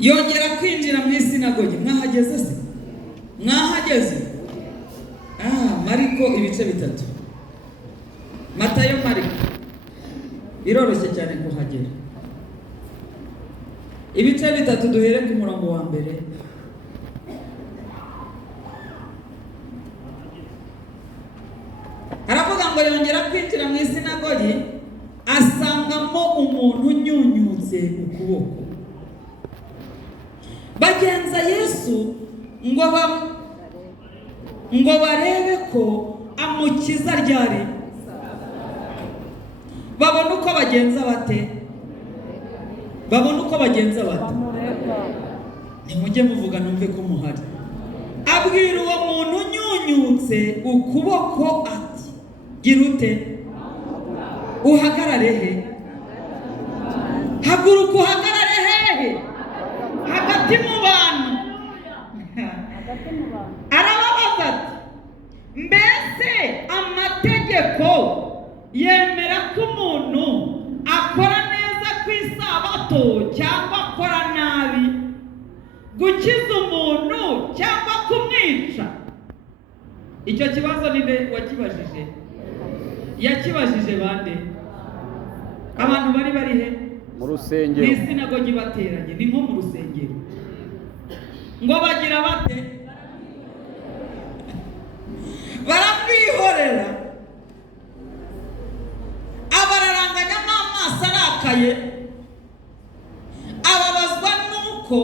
yongera kwinjira mu isinagogi. Mwahageze se? Mwahageze? Mariko ibice 3. Matayo, Mariko biroroshye cyane kuhagera. Ibice 3 duhere ku murongo wa mbere. Aravuga ngo yongera kwinjira mu isinagogi asangamo umuntu unyunyutse ukuboko. Bagenza Yesu ngo barebe ko amukiza ryari. Babona uko bagenza bate? Nimujye muvuga numve ko muhari. Abwira uwo muntu unyunyutse ukuboko ati, gira ute? Uhagarare he? Haguruka uhagarare hehe? Hagati mu bantu. Arababaza ati, mbese amategeko yemera ko umuntu akora neza ku isabato cyangwa akora nabi? Gukiza umuntu cyangwa kumwica? Icyo kibazo ninde wakibajije? Yakibajije bande? Abantu bari he? Mu rusengero. Ni sinagogi bateranye, ni nko mu rusengero. Ngo bagira bate? Baramwihorera. Abararanganya amaso arakaye. Ababazwa nuko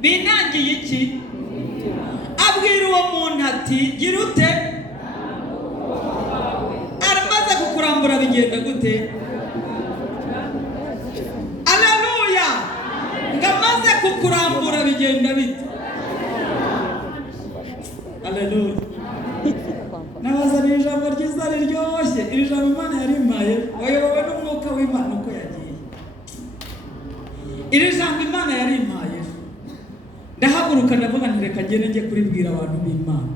binangiye iki? Abwira uwo muntu ati, gira ute? Aramaze kukurambura bigenda gute? Haleluya! Ngamaze kukurambura bigenda bite? Haleluya! Nabazana ijambo ryiza riryoshye. Iri jambo Imana yarimpaye, wayobowe n'umwuka w'Imana uko yagiye. Iri jambo Imana yarimpaye. Ndahaguruka ndavuga nti reka ngende njye kuribwira abantu b'Imana.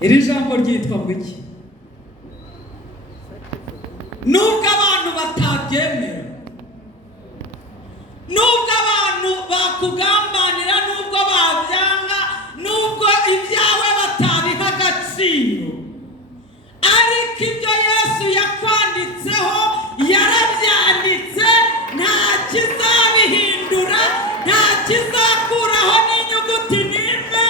Iri jambo ryitwa ngo iki? Nubwo abantu batabyemera, nubwo abantu bakugambanira, nubwo babyanga, nubwo ibyawe batabiha agaciro, ariko ibyo Yesu yakwanditseho yarabyanditse. Nta kizabihindura, nta kizakuraho n'inyuguti n'imwe,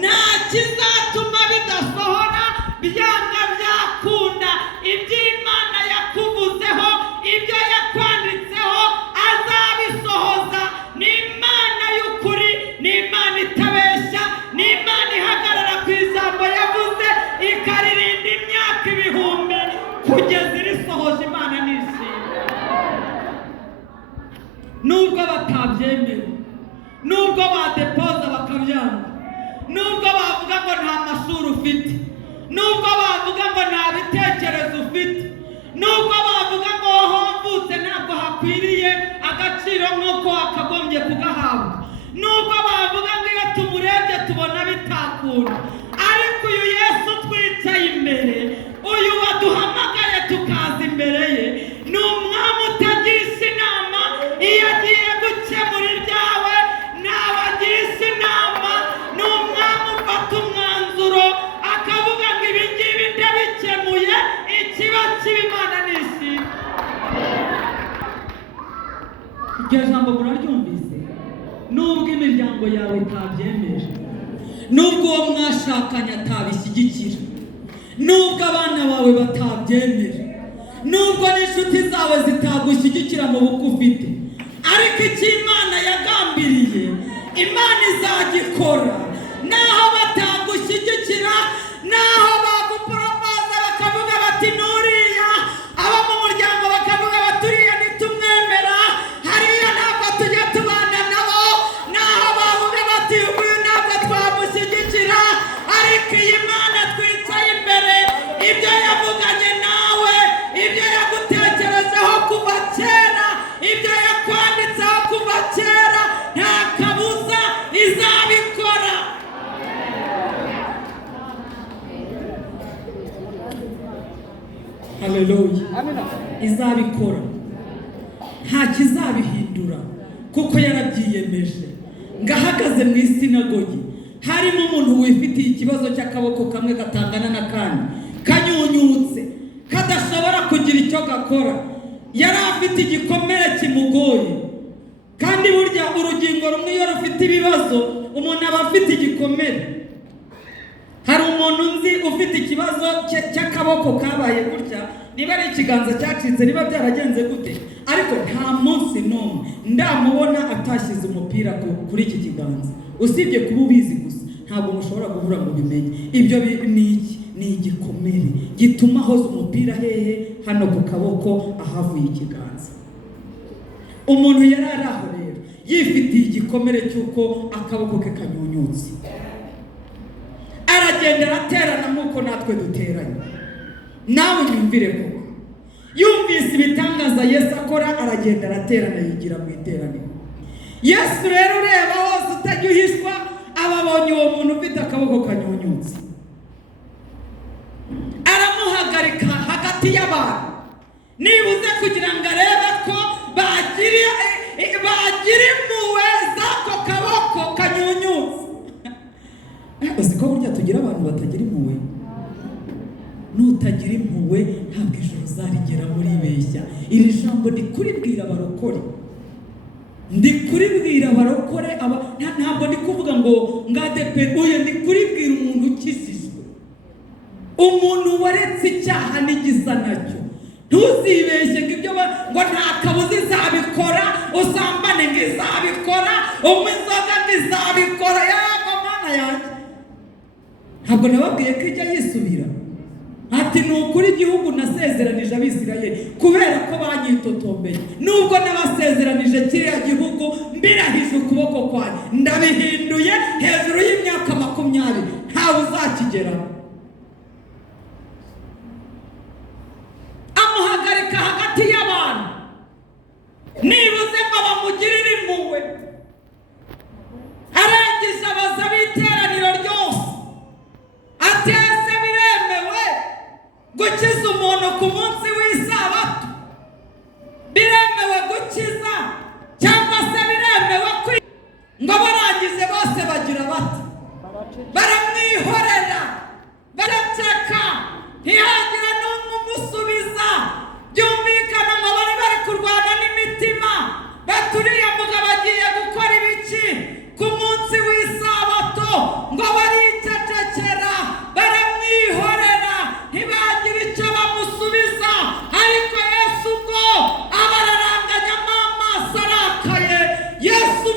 nta kizatuma bidasohora. Byanga byakunda, iby'Imana yakuvuzeho, ibyo yakwanditseho azabisohoza. Ni Imana y'ukuri, ni Imana itabeshya, ni Imana ihagarara ku ijambo yavuze ikaririnda imyaka 1000 kugeza irisohoje. Imana nishimye. Nubwo batabyemera, nubwo badepoza bakabyanga, nubwo bavuga ngo nta mashuri ufite, nubwo bavuga ngo nta bitekerezo ufite, nubwo bavuga ngo wavutse ntabwo hakwiriye agaciro nk'uko wakagombye kugahabwa, nubwo bavuga ngo iyo tumurebye tubona bitakunda, ariko uyu Yesu twicaye imbere, uyu waduhamagaye tukaza imbere ye, ni umwami utagisha inama. Iyo agiye gukemura ibyawe ntawe agisha inama. Ni umwami ufata umwanzuro akavuga ngo ibi ngibi ndabikemuye, ikiba kiba. Imana nishimye. Iryo jambo muraryumvise? Nubwo imiryango yawe itabyemeje, nubwo uwo mwashakanye atabishyigikira, nubwo abana bawe batabyemera, nubwo n'inshuti zawe zitagushyigikira mu buko ufite, ariko icyo Imana yagambiriye Imana izagikora. Naho batagushyigikira, naho baguporopoza bakavuga bati nuriya, abo mu muryango bakavuga bati uriya nitumwemera, hariya ntabwo tujya tubana nabo, naho bavuga bati uyu ntabwo twamushyigikira, ariko iyi Mana twicaye imbere, ibyo yavuganye nawe, ibyo yagutekerejeho kuva kera, ibyo yakwanditseho kuva kera, nta kabuza izabikora. Haleluya. Izabikora, nta kizabihindura. kuko yarabyiyemeje. Ngahagaze mu isinagogi, harimo umuntu wifitiye ikibazo cy'akaboko kamwe gatangana n'akandi, kanyunyutse, kadashobora kugira icyo gakora. Yari afite igikomere kimugoye, kandi burya urugingo rumwe iyo rufite ibibazo umuntu aba afite igikomere. Hari umuntu nzi ufite ikibazo cy'akaboko kabaye gutya, niba ari ikiganza cyacitse, niba byaragenze gute, ariko nta munsi n'umwe ndamubona atashyize umupira kuri iki kiganza. Usibye kuba ubizi gusa, ntabwo mushobora guhura ngo bimenye. Ibyo ni igikomere gituma hoza umupira hehe, hano ku kaboko ahavuye ikiganza. Umuntu yari ari aho rero yifitiye igikomere cy'uko akaboko ke kanyunyutse, aragenda araterana nk'uko natwe duteranye. Nawe nyumvire koko, yumvise ibitangaza Yesu akora, aragenda araterana yigira mu iteraniro. Yesu rero ureba hose utajya uhishwa, ababonye uwo muntu ufite akaboko kanyunyutse, aramuhagarika hagati y'abantu, nibuze kugira ngo arebe ko bagira impuhwe z'ako kaboko kanyunyutse. Uzi ko burya tugira abantu batagira impuhwe? Nutagira impuhwe ntabwo ijoro uzarigera muri beshya. Iri jambo ndikuribwira abarokore, ndikuribwira abarokore, ntabwo ndi kuvuga ngo ngadepe uye, ndikuribwira umuntu ukijijwe, umuntu waretse icyaha n'igisa nacyo. Ntuzibeshye ngo ibyo ngo nta kabuza izabikora, usambane ngo izabikora, unywe inzoga ngo izabikora. Yego mana yanjye, ntabwo nababwiye ko ijya yisubira? Ati ni ukuri igihugu nasezeranije Abisirayeli kubera ko banyitotombeye, nubwo nabasezeranije kiriya gihugu mbirahije ukuboko kwanjye, ndabihinduye hejuru y'imyaka 20 ntawe uzakigeraho. Amuhagarika hagati y'abantu, nibuze ngo bamugirire impuhwe. Arangije abaza b'iteraniro ryose ati ese biremewe gukiza umuntu ku munsi w'isabato? Biremewe gukiza cyangwa se biremewe ngo barangije bose bagira bati baramwihorera, baraceka, ntihagira n'umwe umusubiza. Byumvikana ngo bari kurwana n'imitima, baturiye mugabo agiye gukora ibiki ku munsi w'isabato, ngo baricecekera, baramwihorera, ntibagira icyo bamusubiza. Ariko Yesu ubwo abararanganyamo amaso arakaye. Yesu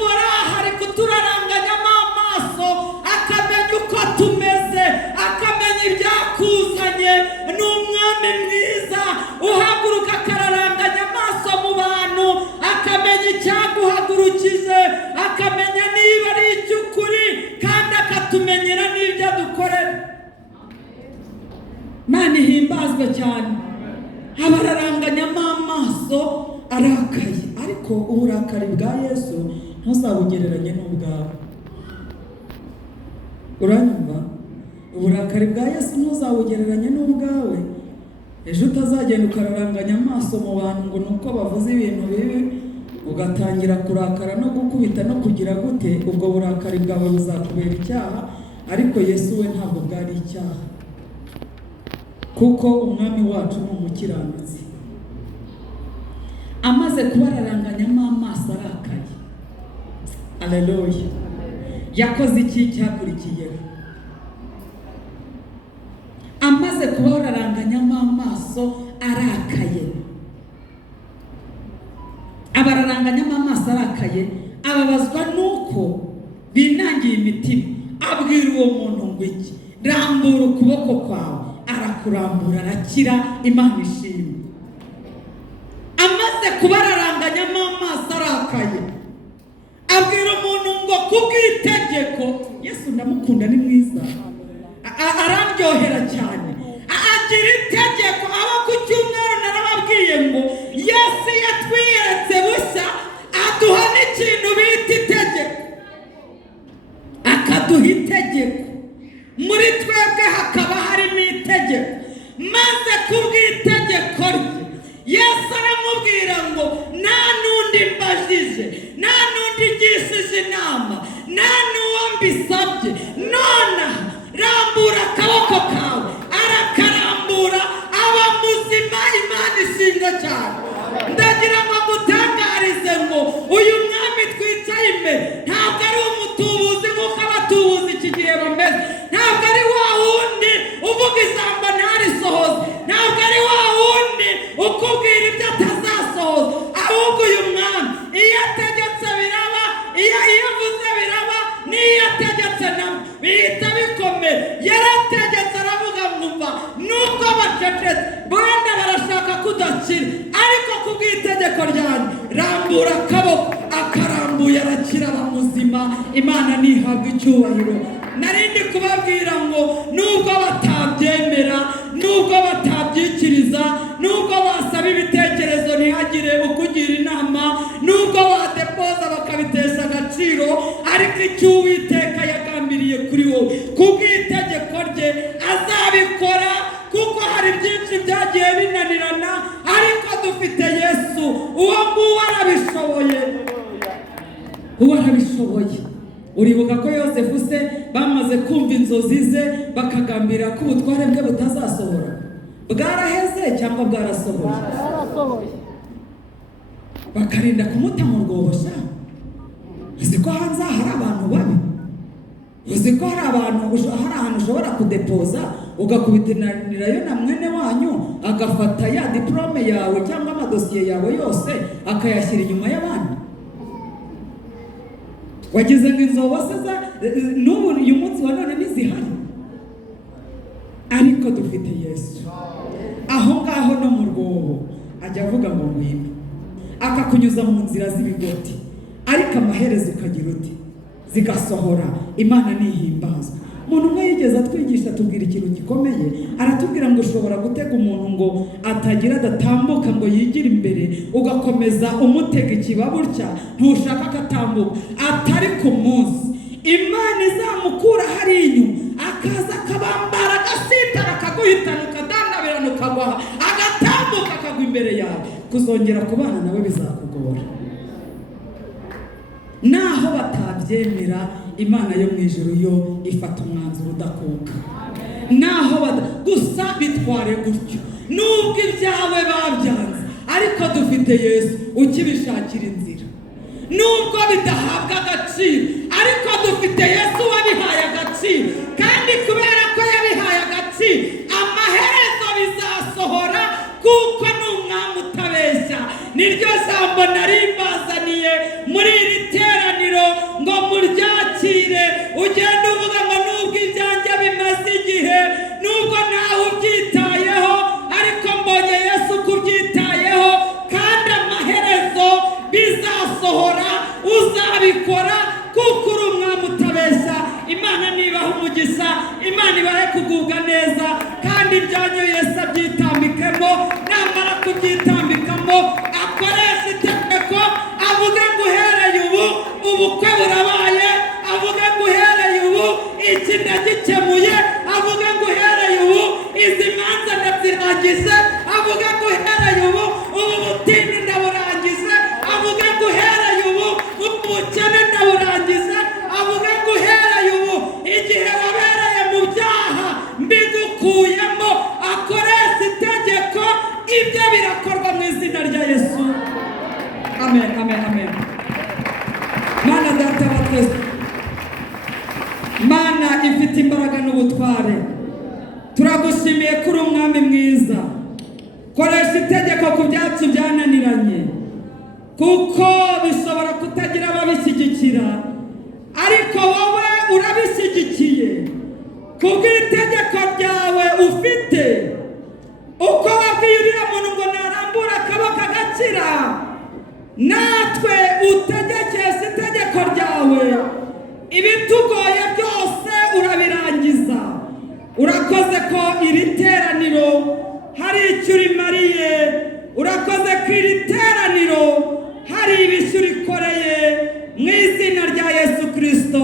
ari kuturaranganyamo amaso, akamenya uko tumeze, akamenya ibyakuzanye. Ni umwami mwiza uhaguruka akararanganya amaso mu bantu, akamenya icyaguhagurukije, akamenya niba ari icy'ukuri, kandi akatumenyera n'ibyo dukorera. Mana ihimbazwe cyane. Abararanganyamo amaso arakaye. Ariko uburakari bwa Yesu ntuzabugereranye n'ubwawe. Uranyumva? Uburakari bwa Yesu ntuzabugereranye n'ubwawe. Ejo utazagenda ukararanganya amaso mu bantu ngo nuko bavuze ibintu bibi, ugatangira kurakara no gukubita no kugira gute. Ubwo burakari bwawe buzakubera icyaha, ariko Yesu we ntabwo bwari icyaha, kuko umwami wacu ni umukiranutsi. Amaze kubararanganyamo amaso arakaye, aleluya, yakoze iki cyakurikiyeho? Amaze kubararanganyamo amaso arakaye, abararanganyamo amaso arakaye, ababazwa nuko binangiye imitima. Abwira uwo muntu ngo iki? Rambura ukuboko kwawe. Arakurambura, arakira, Imana ishimwe. Amaze kubararanganyamo amaso arakaye, abwira umuntu ngo kubw'itegeko, Yesu ndamukunda, ni mwiza, araryohera cyane, agira itegeko. Abo ku cyumweru narababwiye ngo Yesu yatwiyeretse bushya, aduha n'ikintu bita itegeko, akaduha itegeko. Muri twebwe hakaba harimo itegeko, maze kubw'itegeko rye Yesu aramubwira ngo nta n'undi mbajije, nta mbisabye none rambura akaboko kawe, arakarambura aba muzima. Imana ishinga cyane. Ndagira ngo gutangarize ngo uyu mwami twicaye imbere ntabwo ari umutubuzi nk'uko abatubuzi iki gihe bameze, ntabwo ari wa wundi uvuga ijambo ntarisohoze, ntabwo ari wa wundi ukubwira ibyo atazasohoza, ahubwo uyu mwami iyo ategetse biraba, iyo avuze biraba, n'iyo ategetse nabwo bihita bikomera. Yarategetse aravuga ngo umva, nubwo bacecetse benda barashaka kudakira, ariko kubw'itegeko ryanjye rambura akaboko, akarambuye arakira abamuzima. Imana ntihabwe icyubahiro. Narindi kubabwira ngo nubwo batabyemera, nubwo batabyikiriza, nubwo basaba ibitekerezo ntihagire ukugira inama, nubwo badepoza bakabitesha agaciro, ariko icyo Uwiteka yagambiriye kuri wowe kubw'itegeko rye azabikora, kuko hari byinshi byagiye binanirana, ariko dufite Yesu. Uwo nguwo arabishoboye, uwo arabishoboye. Uribuka ko Yosefu se bamaze kumva inzozi ze bakagambira ko ubutware bwe butazasohora? Bwaraheze cyangwa bwarasohoye? Bakarinda kumuta mu rwobo. Uzi ko hanze hari abantu babi? Uzi ko hari ahantu ushobora kudepoza ugakubitanirayo na mwene wanyu agafata ya diplome yawe cyangwa amadosiye yawe yose akayashyira inyuma y'abandi? Wagize ngo inzobo se n'ubu uyu munsi wa none ntizihari, ariko dufite Yesu. Aho ngaho no mu rwobo ajya avuga ngo ngwino, akakunyuza mu nzira z'ibigoti, ariko amaherezo ukagira uti zigasohora. Imana nihimbazwa. Umuntu umwe yigeze atwigisha atubwira ikintu gikomeye, aratubwira ngo ushobora gutega umuntu ngo atagira adatambuka ngo yigire imbere, ugakomeza umutega ikibabu utya ntushaka akatambuka, atari ku munsi Imana izamukura hari inyuma, akaza akabambara agasitara akaguhitana ukadandabirana ukagwaha, agatambuka akagwa imbere yawe. Kuzongera kubana nawe bizakugora. Naho batabyemera, Imana yo mu ijuru yo ifata umwanzuro udakuka. Naho gusa bitware gutyo, nubwo ibyawe babyanze, ariko dufite Yesu ukibishakira inzira. Nubwo bidahabwa agaciro, ariko dufite Yesu wabihaye agaciro, kandi kubera ko yabihaye agaciro, amaherezo bizasohora, kuko ni umwami utabeshya. Niryo jambo narimbazaniye muri iri teraniro ngo muryakire. Ugenda uvuga ngo nubwo ibyanjye bimaze igihe, nubwo nawe ubyitayeho, ariko mbonye Yesu kubyitayeho, kandi amaherezo bizasohora. Uzabikora kuko uri umwami utabeshya. Imana nibaha umugisha, Imana ibahe kugubwa neza, kandi ibyanyu Yesu abyitambikemo. Namara kubyitambikamo akoresha itegeko, avuga ngo uhereye ubu ubukwe burabaye, avuga ngo uhereye ubu iki ndagikemuye, avuga ngo uhereye ubu izi manza ndazirangije, avuga ngo uhereye ubu butini ndaburangije, avuga ngo uhereye ubu ubukene ndaburangije, avuga ngo uhereye ubu igihe wabereye mu byaha mbigukuyemo. Akoresha itegeko, ibyo birakorwa mu izina rya Yesu. Amen, amen, amen. Mana data wa twese, Mana ifite imbaraga n'ubutware, turagushimiye kuri umwami mwiza. Koresha itegeko ku byacu byananiranye, kuko bishobora kutagira ababishyigikira, ariko wowe urabishyigikiye kubw'itegeko ryawe ufite. Uko wabwiye uriya muntu ngo narambura akaboko agakira, natwe utegekesha itegeko ryawe, ibitugoye byose urabirangiza. Urakoze ko iri teraniro hari icyo urimariye, urakoze ko iri teraniro hari ibishyura ikoreye, mu izina rya Yesu Kristo.